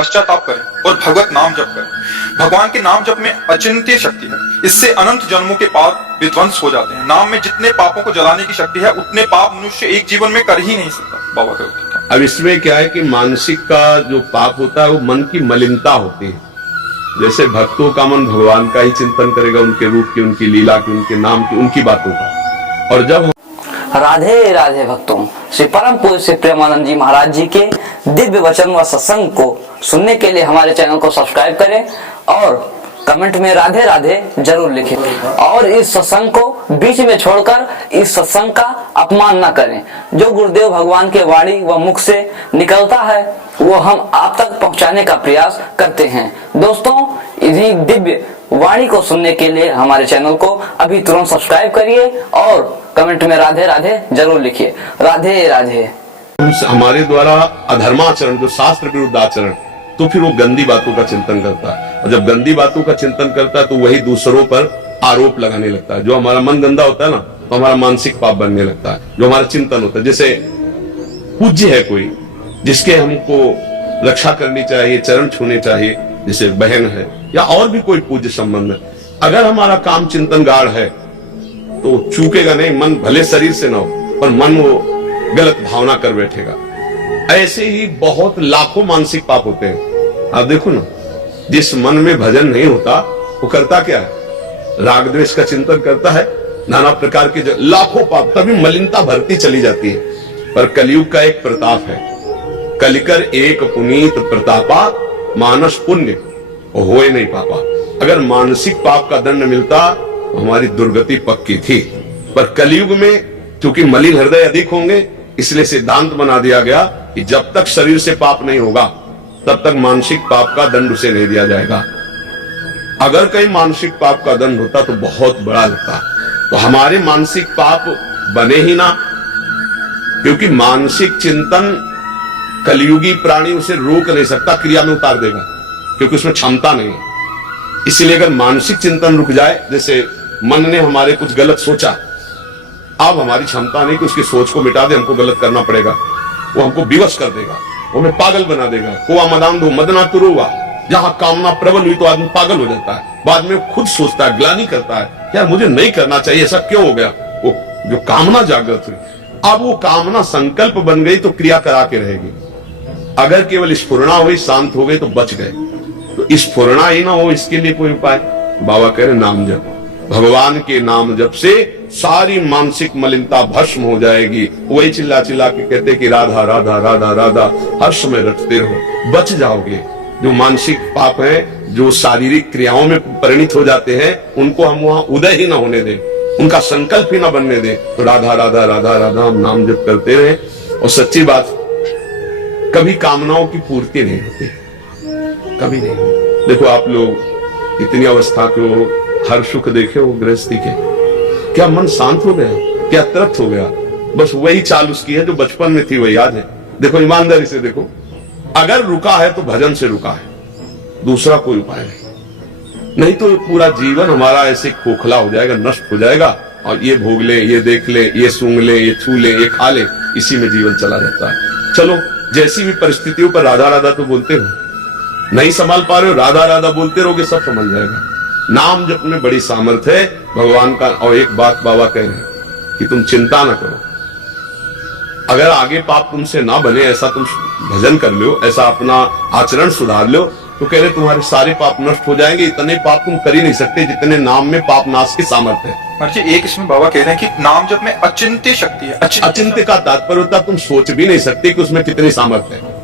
पश्चाताप करें और भगवत नाम जप करें। भगवान के नाम जप में अचिंत्य शक्ति है, इससे अनंत जन्मों के पाप विध्वंस हो जाते हैं। नाम में जितने पापों को जलाने की शक्ति है उतने पाप मनुष्य एक जीवन में कर ही नहीं सकता। बाबा का अब इसमें क्या है कि मानसिक का जो पाप होता है वो मन की मलिनता होती है। जैसे भक्तों का मन भगवान का ही चिंतन करेगा, उनके रूप की, उनकी लीला की, उनके नाम की, उनकी बातों का। और जब राधे राधे भक्तों, श्री परम पूज्य श्री प्रेमानंद जी महाराज जी के दिव्य वचन व सत्संग को सुनने के लिए हमारे चैनल को सब्सक्राइब करें और कमेंट में राधे राधे जरूर लिखें। और इस सत्संग को बीच में छोड़कर इस सत्संग का अपमान न करें। जो गुरुदेव भगवान के वाणी व मुख से निकलता है वो हम आप तक पहुंचाने का प्रयास करते हैं। दोस्तों, इन्हीं दिव्य वाणी को सुनने के लिए हमारे चैनल को अभी तुरंत सब्सक्राइब करिए और कमेंट में राधे राधे जरूर लिखिए। राधे राधे। हमारे द्वारा अधर्माचरण, जो शास्त्र विरुद्ध आचरण, तो फिर वो गंदी बातों का चिंतन करता है। और जब गंदी बातों का चिंतन करता है तो वही दूसरों पर आरोप लगाने लगता है। जो हमारा मन गंदा होता है ना, तो हमारा मानसिक पाप बनने लगता है। जो हमारा चिंतन होता है, जैसे पूज्य है कोई जिसके हमको रक्षा करनी चाहिए, चरण छूने चाहिए, जैसे बहन है या और भी कोई पूज्य संबंध है, अगर हमारा काम चिंतन गाढ़ है तो चूकेगा नहीं। मन भले शरीर से ना हो पर मन वो गलत भावना कर बैठेगा। ऐसे ही बहुत लाखों मानसिक पाप होते हैं। आप देखो ना, जिस मन में भजन नहीं होता वो करता क्या है? राग द्वेष का चिंतन करता है, नाना प्रकार के लाखों पाप, तभी मलिनता भरती चली जाती है। पर कलयुग का एक प्रताप है, कलिकर एक पुनीत प्रतापा, मानस पुण्य होए नहीं पापा। अगर मानसिक पाप का दंड मिलता तो हमारी दुर्गति पक्की थी। पर कलयुग में चूंकि मलिन हृदय अधिक होंगे, इसलिए सिद्धांत बना दिया गया कि जब तक शरीर से पाप नहीं होगा तब तक मानसिक पाप का दंड उसे नहीं दिया जाएगा। अगर कहीं मानसिक पाप का दंड होता तो बहुत बड़ा लगता। तो हमारे मानसिक पाप बने ही ना, क्योंकि मानसिक चिंतन कलयुगी प्राणी उसे रोक नहीं सकता, क्रिया में उतार देगा, क्योंकि उसमें क्षमता नहीं है। इसलिए अगर मानसिक चिंतन रुक जाए, जैसे मन ने हमारे कुछ गलत सोचा, अब हमारी क्षमता नहीं कि उसकी सोच को मिटा दे, हमको गलत करना पड़ेगा। वो हमको विवश कर देगा, वो हमें पागल बना देगा। कोआ मदांधो मदना तुरुआ, जहां कामना प्रबल हुई तो आदमी पागल हो जाता है। बाद में खुद सोचता है, ग्लानि करता है, यार मुझे नहीं करना चाहिए, ऐसा क्यों हो गया? वो जो कामना जागृत हुई, अब वो कामना संकल्प बन गई तो क्रिया करा के रहेगी। अगर केवल स्फुरणा हुई, शांत हो गई तो बच गए। तो स्फुरणा ही ना हो, इसके लिए कोई उपाय? बाबा कह रहे नाम जप। भगवान के नाम जप से सारी मानसिक मलिनता भस्म हो जाएगी। वही चिल्ला चिल्ला के कहते कि राधा राधा राधा राधा हर समय रटते रहो, बच जाओगे। जो मानसिक पाप है, जो शारीरिक क्रियाओं में परिणित हो जाते हैं, उनको हम वहां उदय ही ना होने दें, उनका संकल्प ही ना बनने दें। तो राधा राधा राधा राधा हम नाम जप करते रहे। और सच्ची बात, कभी कामनाओं की पूर्ति नहीं होती, कभी नहीं। देखो आप लोग इतनी अवस्था को हर सुख देखे हो गृहस्थी के, क्या मन शांत हो गया? क्या तृप्त हो गया? बस वही चाल उसकी है जो बचपन में थी, वही याद है। देखो ईमानदारी से देखो, अगर रुका है तो भजन से रुका है, दूसरा कोई उपाय नहीं तो पूरा जीवन हमारा ऐसे खोखला हो जाएगा, नष्ट हो जाएगा। और ये भोग ले, ये देख ले, ये सूंघ ले, ये छू ले, ये खा ले, इसी में जीवन चला जाता है। चलो, जैसी भी परिस्थितियों पर राधा राधा तो बोलते हो, नहीं संभाल पा रहे हो, राधा राधा बोलते रहोगे, सब समझ जाएगा। नाम जप में बड़ी सामर्थ्य है भगवान का। और एक बात बाबा कह रहे हैं कि तुम चिंता ना करो, अगर आगे पाप तुमसे ना बने, ऐसा तुम भजन कर लो, ऐसा अपना आचरण सुधार लो, तो कह रहे तुम्हारे सारे पाप नष्ट हो जाएंगे। इतने पाप तुम कर ही नहीं सकते जितने नाम में पाप नाश की सामर्थ्य है। जी, एक इसमें बाबा कह रहे हैं कि नाम जप में अचिंत्य शक्ति है। अचिंत्य का तात्पर्य होता तुम सोच भी नहीं सकते कि उसमें कितनी सामर्थ्य है।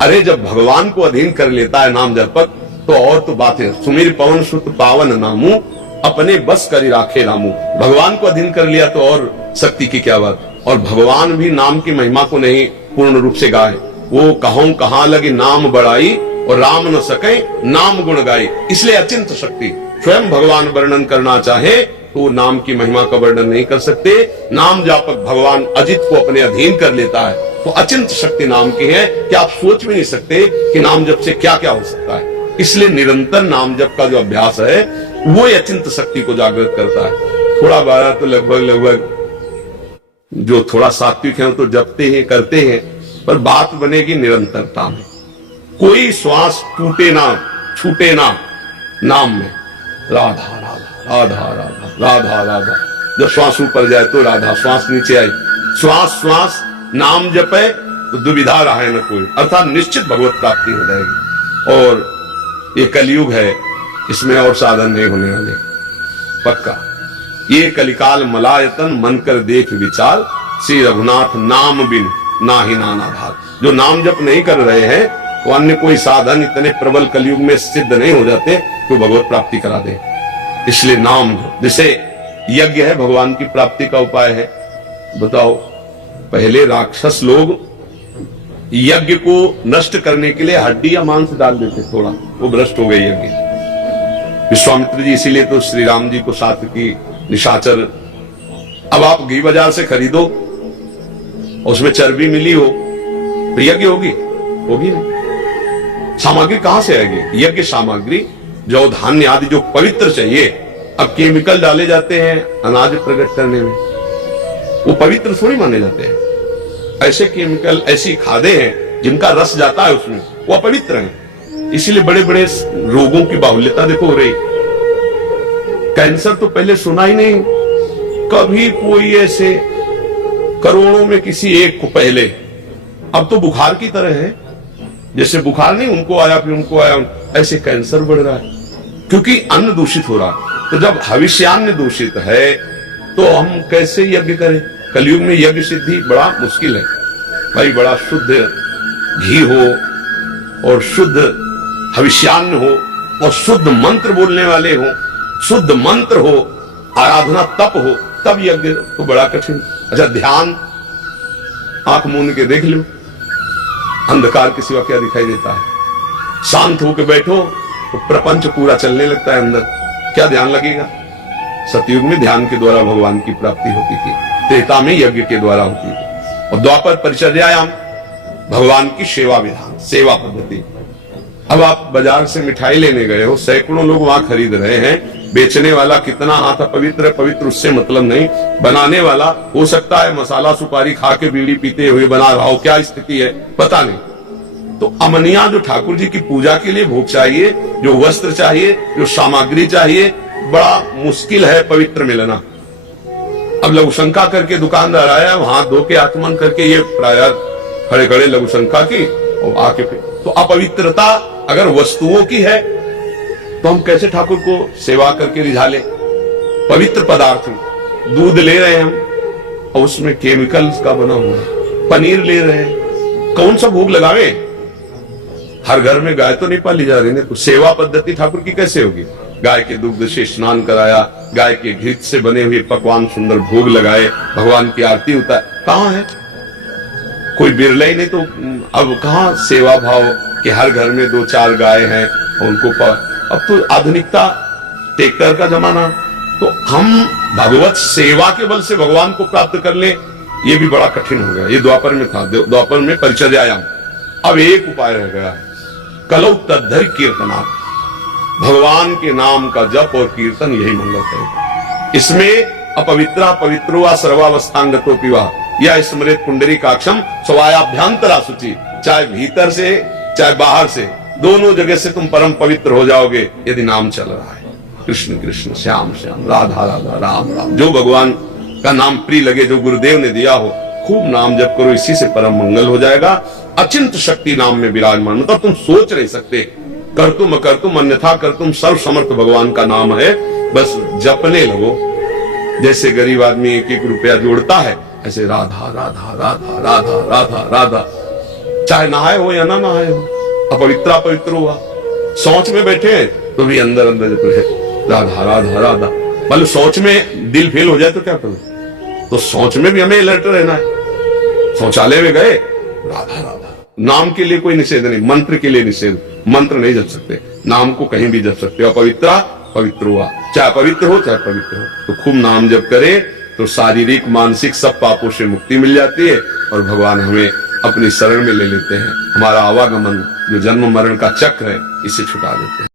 अरे जब भगवान को अधीन कर लेता है नाम जपक, तो और तो बात है। सुमीर पवन सुत पावन नामू, अपने बस करी राखे रामू। भगवान को अधीन कर लिया तो और शक्ति की क्या बात। और भगवान भी नाम की महिमा को नहीं पूर्ण रूप से गाए। वो कहूं कहां लगी नाम बढ़ाई, और राम न सके नाम गुण गाई। इसलिए अचिंत शक्ति। स्वयं भगवान वर्णन करना चाहे तो नाम की महिमा का वर्णन नहीं कर सकते। नाम जापक भगवान अजित को अपने अधीन कर लेता है, तो अचिंत शक्ति नाम की है कि आप सोच भी नहीं सकते कि नाम जप से क्या क्या हो सकता है। इसलिए निरंतर नाम जप का जो अभ्यास है वो अचिंत शक्ति को जागृत करता है। थोड़ा बारा तो लगभग जो थोड़ा सात्विक है तो जपते हैं, करते हैं, पर बात बनेगी निरंतरता में। कोई श्वास टूटे ना, छूटे ना नाम में। राधा राधा राधा राधा राधा राधा। जब श्वास ऊपर जाए तो राधा, श्वास नीचे आई, श्वास श्वास नाम जपे तो दुविधा रहे न कोई, अर्थात निश्चित भगवत प्राप्ति हो जाएगी। और ये कलयुग है, इसमें और साधन नहीं होने वाले, पक्का। ये कलिकाल मलायतन मन कर देख विचार, श्री रघुनाथ नाम बिन ना ही नाना भाग। जो नाम जप नहीं कर रहे हैं वो अन्य कोई साधन इतने प्रबल कलयुग में सिद्ध नहीं हो जाते तो भगवत प्राप्ति करा दे। इसलिए नाम जैसे यज्ञ है भगवान की प्राप्ति का उपाय है। बताओ, पहले राक्षस लोग यज्ञ को नष्ट करने के लिए हड्डी या मांस डाल देते, थोड़ा वो भ्रष्ट हो गए यज्ञ। विश्वामित्र जी इसीलिए तो श्री राम जी को साथ की निशाचर, अब आप घी बाजार से खरीदो, उसमें चर्बी मिली हो तो यज्ञ होगी? होगी नहीं। सामग्री कहां से आएगी? यज्ञ सामग्री जो धान्य आदि जो पवित्र चाहिए, अब केमिकल डाले जाते हैं अनाज प्रकट करने में, वो पवित्र थोड़ी माने जाते हैं। ऐसे केमिकल, ऐसी खादे हैं जिनका रस जाता है उसमें, वो अपवित्र हैं। इसीलिए बड़े बड़े रोगों की बाहुल्यता देखो हो रही। कैंसर तो पहले सुना ही नहीं, कभी कोई ऐसे करोड़ों में किसी एक को पहले, अब तो बुखार की तरह है, जैसे बुखार नहीं उनको आया फिर उनको आया, ऐसे कैंसर बढ़ रहा है क्योंकि अन्न दूषित हो रहा है। तो जब हविष्यान्न दूषित है तो हम कैसे यज्ञ करें? कलयुग में यज्ञ सिद्धि बड़ा मुश्किल है भाई। बड़ा शुद्ध घी हो और शुद्ध हविष्यान्न हो और शुद्ध मंत्र बोलने वाले हो, शुद्ध मंत्र हो, आराधना तप हो, तब यज्ञ तो बड़ा कठिन। अच्छा, ध्यान आंख मूंद के देख लो, अंधकार के सिवा क्या दिखाई देता है? शांत होकर बैठो तो प्रपंच पूरा चलने लगता है अंदर, क्या ध्यान लगेगा? सतयुग में ध्यान के द्वारा भगवान की प्राप्ति होती थी, त्रेता में यज्ञ के द्वारा होती थी, और द्वापर परिचर्यायाम भगवान की सेवा विधान, सेवा पद्धति। अब आप बाजार से मिठाई लेने गए हो, सैकड़ों लोग वहां खरीद रहे हैं, बेचने वाला कितना हाथ पवित्र है पवित्र उससे मतलब नहीं, बनाने वाला हो सकता है मसाला सुपारी खा के बीड़ी पीते हुए बना रहा हो, क्या स्थिति है पता नहीं। तो अमनिया जो ठाकुर जी की पूजा के लिए भोग चाहिए, जो वस्त्र चाहिए, जो सामग्री चाहिए, बड़ा मुश्किल है पवित्र मिलना। अब लघु शंका करके दुकानदार आया, वहां धो के आत्मन करके ये प्राय खड़े खड़े लघु शंका की और आके फिर तो अपवित्रता अगर वस्तुओं की है तो हम कैसे ठाकुर को सेवा करके रिझा ले? पवित्र पदार्थ, दूध ले रहे हैं हम और उसमें केमिकल्स का बना हुआ है, पनीर ले रहे हैं, कौन सा भोग लगावे? हर घर में गाय तो नहीं पाली जा रही, तो सेवा पद्धति ठाकुर की कैसे होगी? गाय के दुग्ध से स्नान कराया, गाय के घी से बने हुए पकवान सुंदर भोग लगाए, भगवान की आरती उतार, कहां है? कोई बिरला ही नहीं। तो अब कहां सेवा भाव कि हर घर में 2-4 गाय हैं उनको अब तो आधुनिकता, ट्रैक्टर का जमाना, तो हम भगवत सेवा के बल से भगवान को प्राप्त कर ले, ये भी बड़ा कठिन हो गया। ये द्वापर में था, द्वापर में परिचर्यायाम। अब एक उपाय रह गया है, कलौ तद्धर कीर्तना, भगवान के नाम का जप और कीर्तन, यही मंगल करेगा। इसमें अपवित्रा पवित्रो सर्वावस्थांगतो पिवा या स्मृत पुंडरीकाक्षम स्वायाभ्यंतरा शुचि, चाहे भीतर से चाहे बाहर से, दोनों जगह से तुम परम पवित्र हो जाओगे यदि नाम चल रहा है। कृष्ण कृष्ण श्याम श्याम राधा राधा राम राम, जो भगवान का नाम प्रिय लगे, जो गुरुदेव ने दिया हो, खूब नाम जप करो, इसी से परम मंगल हो जाएगा। अचिंत शक्ति नाम में विराजमान, मतलब तुम सोच नहीं सकते, कर तुम अन्यथा कर तुम, सर्व समर्थ भगवान का नाम है, बस जपने लगो। जैसे गरीब आदमी 1-1 रुपया जोड़ता है, ऐसे राधा राधा राधा राधा राधा राधा, चाहे नहाए हो या ना नहाए हो, अपवित्रा पवित्र हुआ। सोच में बैठे तो भी अंदर अंदर जप रहे राधा राधा राधा। मतलब सोच में दिल फेल हो जाए तो क्या करो? तो सोच में भी हमें अलर्ट रहना है। शौचालय में गए, राधा राधा, नाम के लिए कोई निषेध नहीं, मंत्र के लिए निषेध, मंत्र नहीं जप सकते, नाम को कहीं भी जप सकते हो। अपवित्रा पवित्र हुआ, चाहे पवित्र हो चाहे पवित्र हो, तो खूब नाम जप करे तो शारीरिक मानसिक सब पापों से मुक्ति मिल जाती है और भगवान हमें अपनी शरण में ले लेते हैं। हमारा आवागमन जो जन्म मरण का चक्र है, इसे छुटा देते हैं।